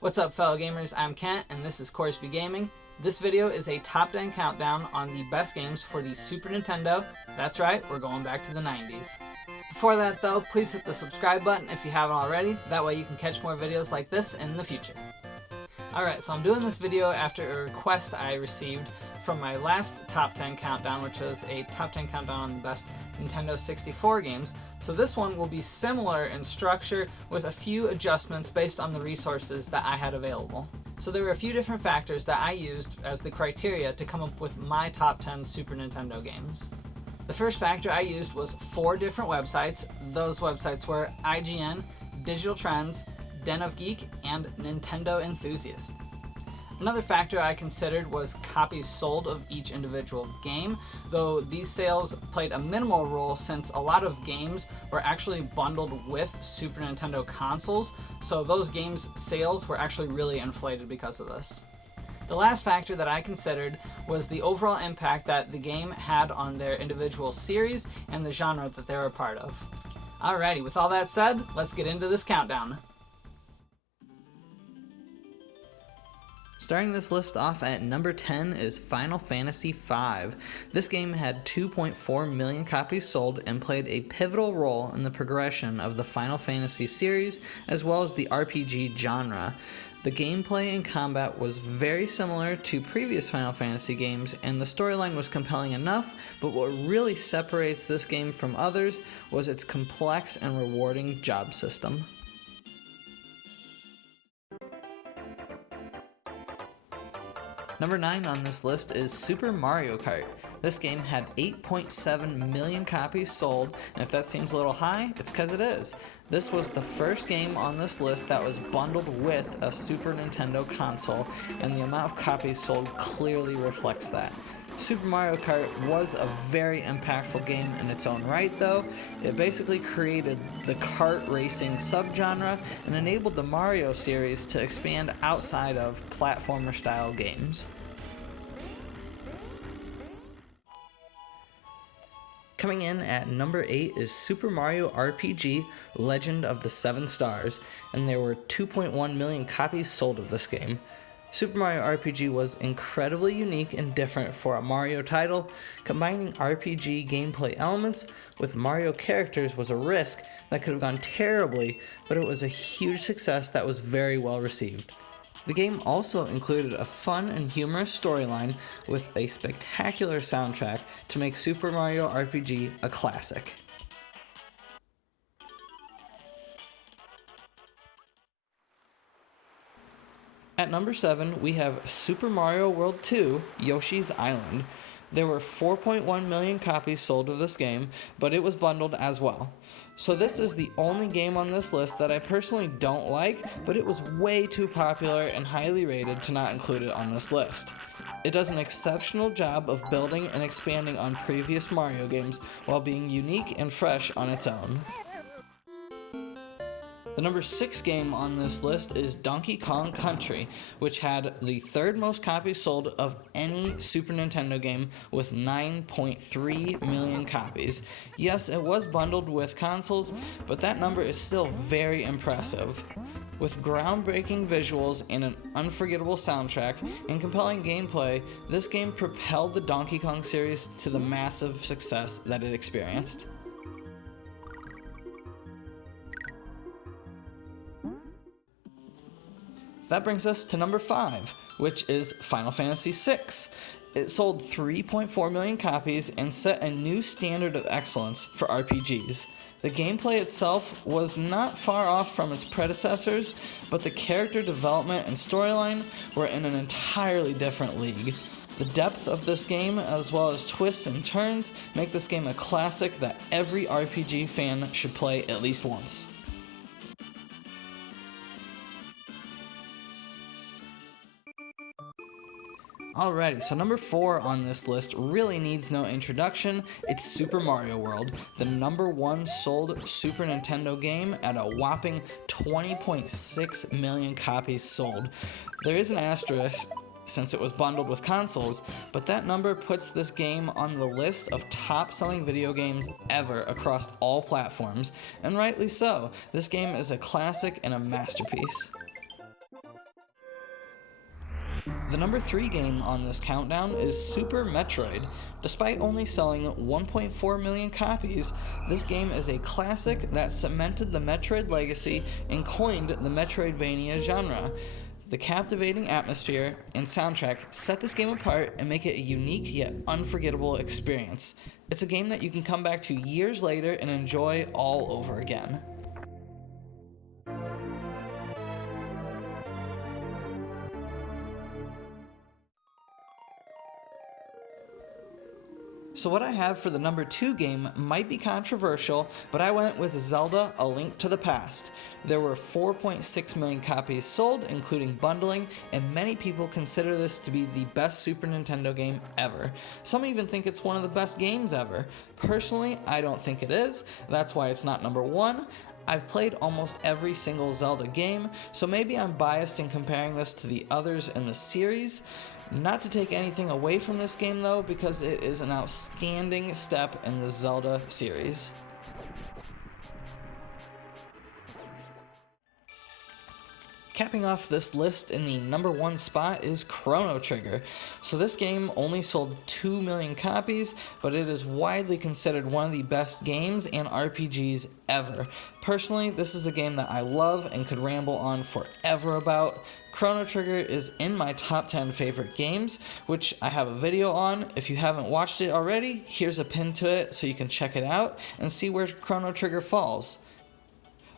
What's up, fellow gamers? I'm Kent, and this is Corsby Gaming. This video is a top 10 countdown on the best games for the Super Nintendo. That's right, we're going back to the 90s. Before that though, please hit the subscribe button if you haven't already. That way you can catch more videos like this in the future. Alright, so I'm doing this video after a request I received from my last top 10 countdown, which was a top 10 countdown on the best Nintendo 64 games. So this one will be similar in structure with a few adjustments based on the resources that I had available. So there were a few different factors that I used as the criteria to come up with my top 10 Super Nintendo games. The first factor I used was 4 different websites. Those websites were IGN, Digital Trends, Den of Geek, and Nintendo Enthusiast. Another factor I considered was copies sold of each individual game, though these sales played a minimal role since a lot of games were actually bundled with Super Nintendo consoles, so those games' sales were actually really inflated because of this. The last factor that I considered was the overall impact that the game had on their individual series and the genre that they were a part of. Alrighty, with all that said, let's get into this countdown. Starting this list off at number 10 is Final Fantasy V. This game had 2.4 million copies sold and played a pivotal role in the progression of the Final Fantasy series as well as the RPG genre. The gameplay and combat was very similar to previous Final Fantasy games, and the storyline was compelling enough, but what really separates this game from others was its complex and rewarding job system. Number 9 on this list is Super Mario Kart. This game had 8.7 million copies sold, and if that seems a little high, it's because it is. This was the first game on this list that was bundled with a Super Nintendo console, and the amount of copies sold clearly reflects that. Super Mario Kart was a very impactful game in its own right though. It basically created the kart racing subgenre and enabled the Mario series to expand outside of platformer style games. Coming in at number 8 is Super Mario RPG Legend of the Seven Stars, and there were 2.1 million copies sold of this game. Super Mario RPG was incredibly unique and different for a Mario title. Combining RPG gameplay elements with Mario characters was a risk that could have gone terribly, but it was a huge success that was very well received. The game also included a fun and humorous storyline with a spectacular soundtrack to make Super Mario RPG a classic. At number 7, we have Super Mario World 2 Yoshi's Island. There were 4.1 million copies sold of this game, but it was bundled as well. So this is the only game on this list that I personally don't like, but it was way too popular and highly rated to not include it on this list. It does an exceptional job of building and expanding on previous Mario games while being unique and fresh on its own. The number 6 game on this list is Donkey Kong Country, which had the 3rd most copies sold of any Super Nintendo game with 9.3 million copies. Yes, it was bundled with consoles, but that number is still very impressive. With groundbreaking visuals and an unforgettable soundtrack and compelling gameplay, this game propelled the Donkey Kong series to the massive success that it experienced. That brings us to number 5, which is Final Fantasy VI. It sold 3.4 million copies and set a new standard of excellence for RPGs. The gameplay itself was not far off from its predecessors, but the character development and storyline were in an entirely different league. The depth of this game, as well as twists and turns, make this game a classic that every RPG fan should play at least once. Alrighty, so number 4 on this list really needs no introduction. It's Super Mario World, the number 1 sold Super Nintendo game at a whopping 20.6 million copies sold. There is an asterisk since it was bundled with consoles, but that number puts this game on the list of top-selling video games ever across all platforms, and rightly so. This game is a classic and a masterpiece. The number 3 game on this countdown is Super Metroid. Despite only selling 1.4 million copies, this game is a classic that cemented the Metroid legacy and coined the Metroidvania genre. The captivating atmosphere and soundtrack set this game apart and make it a unique yet unforgettable experience. It's a game that you can come back to years later and enjoy all over again. So what I have for the number 2 game might be controversial, but I went with Zelda: A Link to the Past. There were 4.6 million copies sold, including bundling, and many people consider this to be the best Super Nintendo game ever. Some even think it's one of the best games ever. Personally, I don't think it is. That's why it's not number 1. I've played almost every single Zelda game, so maybe I'm biased in comparing this to the others in the series. Not to take anything away from this game though, because it is an outstanding step in the Zelda series. Capping off this list in the number 1 spot is Chrono Trigger. So this game only sold 2 million copies, but it is widely considered one of the best games and RPGs ever. Personally, this is a game that I love and could ramble on forever about. Chrono Trigger is in my top 10 favorite games, which I have a video on. If you haven't watched it already, here's a pin to it so you can check it out and see where Chrono Trigger falls.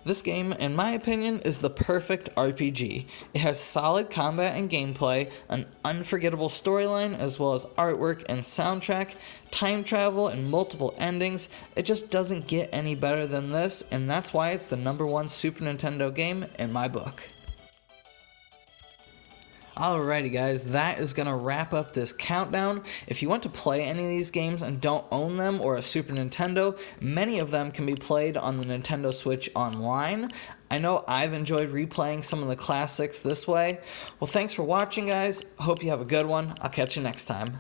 This game, in my opinion, is the perfect RPG. It has solid combat and gameplay, an unforgettable storyline, as well as artwork and soundtrack, time travel, and multiple endings. It just doesn't get any better than this, and that's why it's the number 1 Super Nintendo game in my book. Alrighty guys, that is going to wrap up this countdown. If you want to play any of these games and don't own them or a Super Nintendo, many of them can be played on the Nintendo Switch online. I know I've enjoyed replaying some of the classics this way. Well, thanks for watching guys. Hope you have a good one. I'll catch you next time.